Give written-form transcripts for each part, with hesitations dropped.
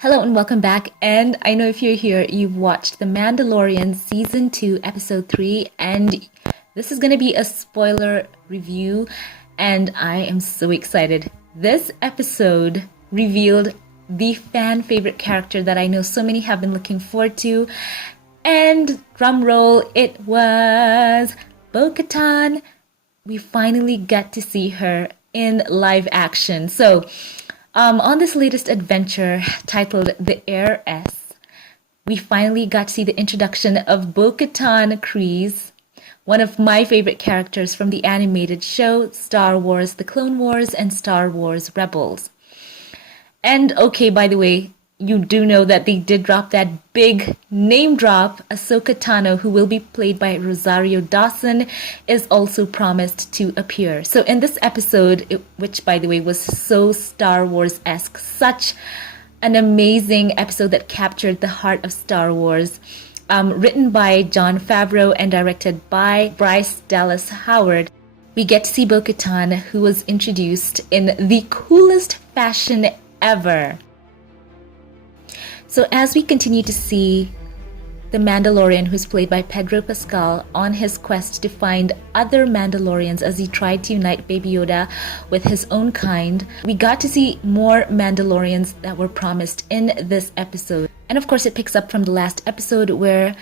Hello and welcome back. And I know if you're here, you've watched The Mandalorian Season 2, Episode 3, and this is going to be a spoiler review, and I am so excited. This episode revealed the fan favorite character that I know so many have been looking forward to, and drum roll, it was Bo-Katan. We finally got to see her in live action. So, on this latest adventure titled The Heiress, we finally got to see the introduction of Bo-Katan Kryze, one of my favorite characters from the animated show Star Wars The Clone Wars and Star Wars Rebels. And okay, by the way, you do know that they did drop that big name drop. Ahsoka Tano, who will be played by Rosario Dawson, is also promised to appear. So in this episode, which by the way was so Star Wars-esque, such an amazing episode that captured the heart of Star Wars, written by Jon Favreau and directed by Bryce Dallas Howard, we get to see Bo-Katan, who was introduced in the coolest fashion ever. So as we continue to see the Mandalorian, who's played by Pedro Pascal, on his quest to find other Mandalorians as he tried to unite Baby Yoda with his own kind, we got to see more Mandalorians that were promised in this episode. And of course it picks up from the last episode where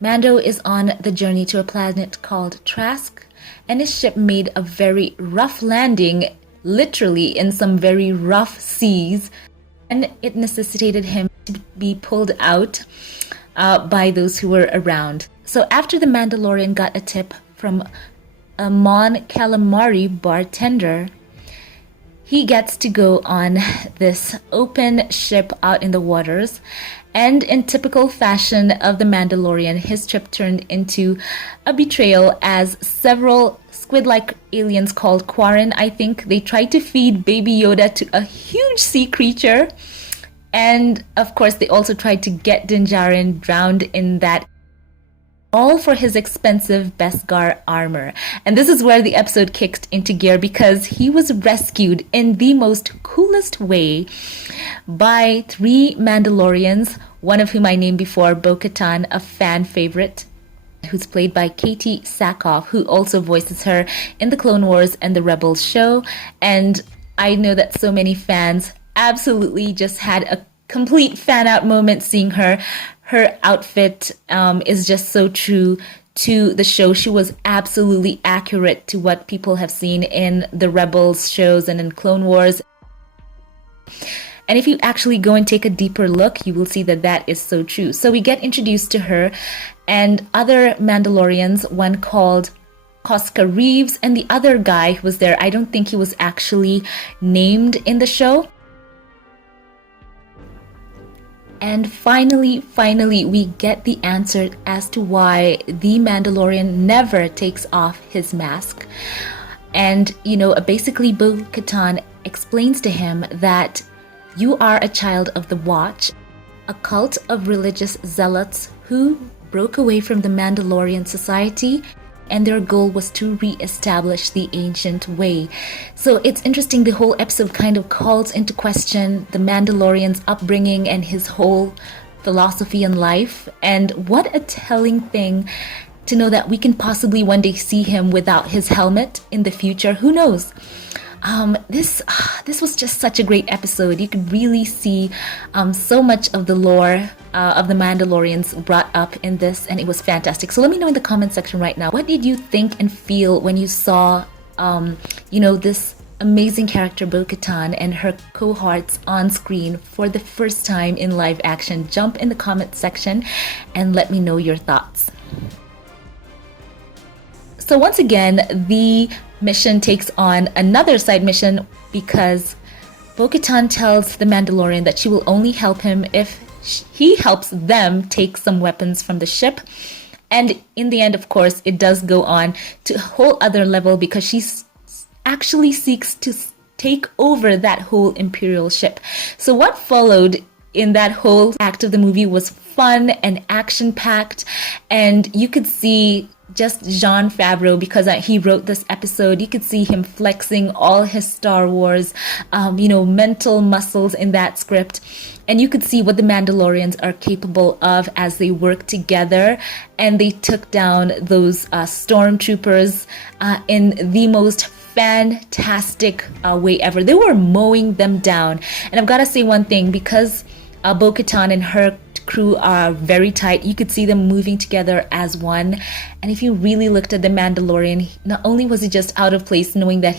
Mando is on the journey to a planet called Trask, and his ship made a very rough landing, literally in some very rough seas, and it necessitated him to be pulled out by those who were around. So after the Mandalorian got a tip from a Mon Calamari bartender, he gets to go on this open ship out in the waters. And in typical fashion of the Mandalorian, his trip turned into a betrayal as several squid-like aliens called Quarren, I think, they tried to feed Baby Yoda to a huge sea creature. And of course, they also tried to get Din Djarin drowned in that, all for his expensive Beskar armor. And this is where the episode kicked into gear, because he was rescued in the most coolest way by 3 Mandalorians, one of whom I named before, Bo-Katan, a fan favorite, who's played by Katie Sackhoff, who also voices her in the Clone Wars and the Rebels show. And I know that so many fans absolutely just had a complete fan out moment seeing her. Her outfit is just so true to the show. She was absolutely accurate to what people have seen in the Rebels shows and in Clone Wars. And if you actually go and take a deeper look, you will see that that is so true. So we get introduced to her and other Mandalorians, one called Koska Reeves, and the other guy who was there, I don't think he was actually named in the show. And finally, we get the answer as to why the Mandalorian never takes off his mask. And, basically Bo-Katan explains to him that you are a child of the Watch, a cult of religious zealots who broke away from the Mandalorian society, and their goal was to re-establish the ancient way. So it's interesting, the whole episode kind of calls into question the Mandalorian's upbringing and his whole philosophy in life. And what a telling thing to know that we can possibly one day see him without his helmet in the future. Who knows? This was just such a great episode. You could really see so much of the lore of the Mandalorians brought up in this, and it was fantastic. So let me know in the comment section right now, what did you think and feel when you saw this amazing character Bo-Katan and her cohorts on screen for the first time in live action? Jump in the comment section and let me know your thoughts. So once again, the mission takes on another side mission, because Bo-Katan tells the Mandalorian that she will only help him if he helps them take some weapons from the ship. And in the end, of course, it does go on to a whole other level, because she actually seeks to take over that whole Imperial ship. So what followed in that whole act of the movie was fun and action-packed, and you could see just Jon Favreau, because he wrote this episode. You could see him flexing all his Star Wars, mental muscles in that script. And you could see what the Mandalorians are capable of as they work together. And they took down those stormtroopers in the most fantastic way ever. They were mowing them down. And I've got to say one thing, because Bo-Katan and her crew are very tight. You could see them moving together as one. And if you really looked at the Mandalorian, not only was he just out of place, knowing that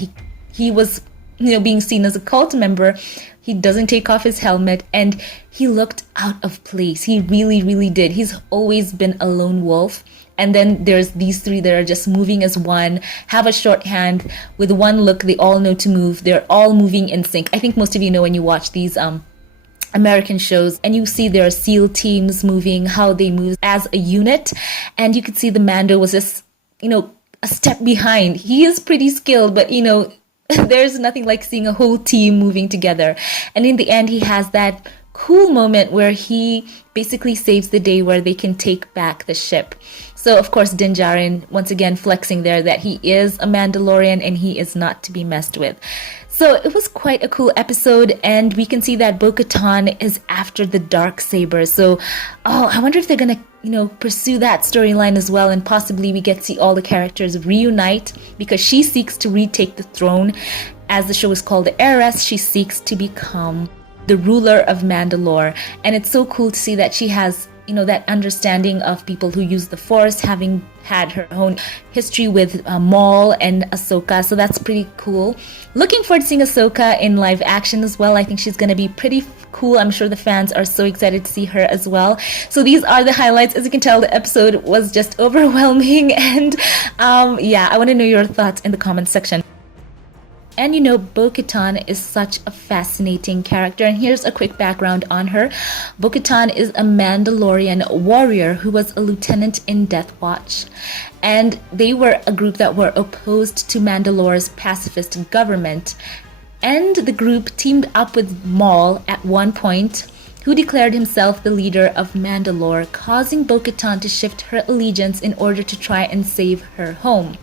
he was being seen as a cult member, he doesn't take off his helmet, and he looked out of place. He really did. He's always been a lone wolf. And then there's these three that are just moving as one, have a shorthand. With one look, they all know to move. They're all moving in sync. I think most of you know when you watch these American shows and you see their SEAL teams moving, how they move as a unit. And you could see the Mando was just, a step behind. He is pretty skilled, but there's nothing like seeing a whole team moving together. And in the end, he has that cool moment where he basically saves the day, where they can take back the ship. So of course, Din Djarin once again flexing there that he is a Mandalorian and he is not to be messed with. So it was quite a cool episode, and we can see that Bo-Katan is after the dark saber. So, I wonder if they're gonna, pursue that storyline as well, and possibly we get to see all the characters reunite, because she seeks to retake the throne. As the show is called the Heiress, she seeks to become the ruler of Mandalore, and it's so cool to see that she has that understanding of people who use the Force, having had her own history with Maul and Ahsoka. So that's pretty cool. Looking forward to seeing Ahsoka in live action as well. I think she's going to be pretty cool. I'm sure the fans are so excited to see her as well. So these are the highlights. As you can tell, the episode was just overwhelming. And I want to know your thoughts in the comments section. And Bo-Katan is such a fascinating character. And here's a quick background on her. Bo-Katan is a Mandalorian warrior who was a lieutenant in Death Watch. And they were a group that were opposed to Mandalore's pacifist government. And the group teamed up with Maul at one point, who declared himself the leader of Mandalore, causing Bo-Katan to shift her allegiance in order to try and save her home.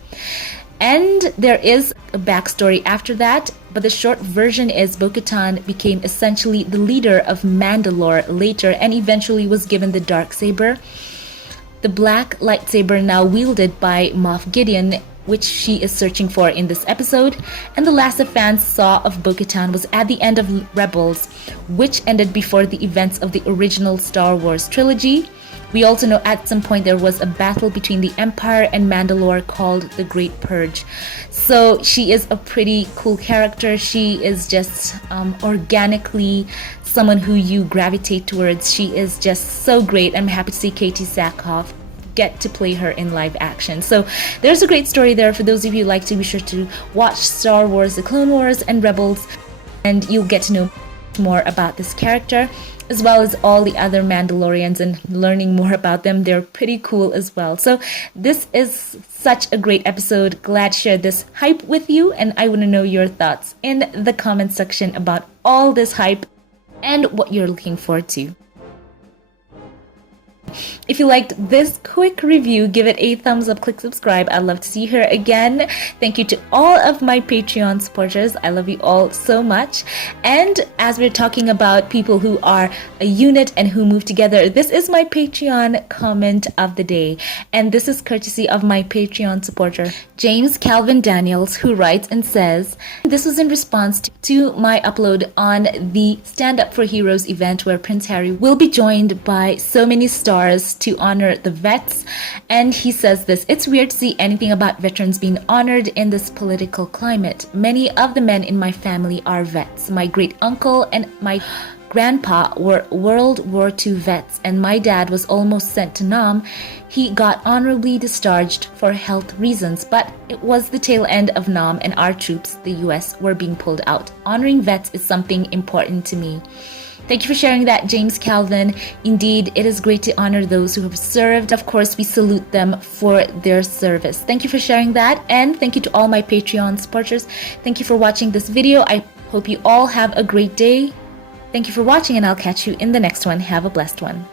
And there is a backstory after that, but the short version is Bo-Katan became essentially the leader of Mandalore later and eventually was given the Darksaber, the black lightsaber now wielded by Moff Gideon, which she is searching for in this episode. And the last the fans saw of Bo-Katan was at the end of Rebels, which ended before the events of the original Star Wars trilogy. We also know at some point there was a battle between the Empire and Mandalore called the Great Purge. So she is a pretty cool character. She is just organically someone who you gravitate towards. She is just so great. I'm happy to see Katie Sackhoff get to play her in live action. So there's a great story there. For those of you who like to, be sure to watch Star Wars, The Clone Wars, and Rebels, and you'll get to know more about this character, as well as all the other Mandalorians, and learning more about them. They're pretty cool as well. So this is such a great episode. Glad to share this hype with you, and I want to know your thoughts in the comment section about all this hype and what you're looking forward to. If you liked this quick review, give it a thumbs up, click subscribe. I'd love to see you here again. Thank you to all of my Patreon supporters. I love you all so much. And as we're talking about people who are a unit and who move together, this is my Patreon comment of the day. And this is courtesy of my Patreon supporter, James Calvin Daniels, who writes and says, this was in response to my upload on the Stand Up for Heroes event, where Prince Harry will be joined by so many stars to honor the vets. And he says this: it's weird to see anything about veterans being honored in this political climate. Many of the men in my family are vets. My great uncle and my grandpa were World War II vets, and my dad was almost sent to Nam. He got honorably discharged for health reasons, but it was the tail end of Nam, and our troops, the US, were being pulled out. Honoring vets is something important to me. Thank you for sharing that, James Calvin. Indeed, it is great to honor those who have served. Of course, we salute them for their service. Thank you for sharing that, and thank you to all my Patreon supporters. Thank you for watching this video. I hope you all have a great day. Thank you for watching, and I'll catch you in the next one. Have a blessed one.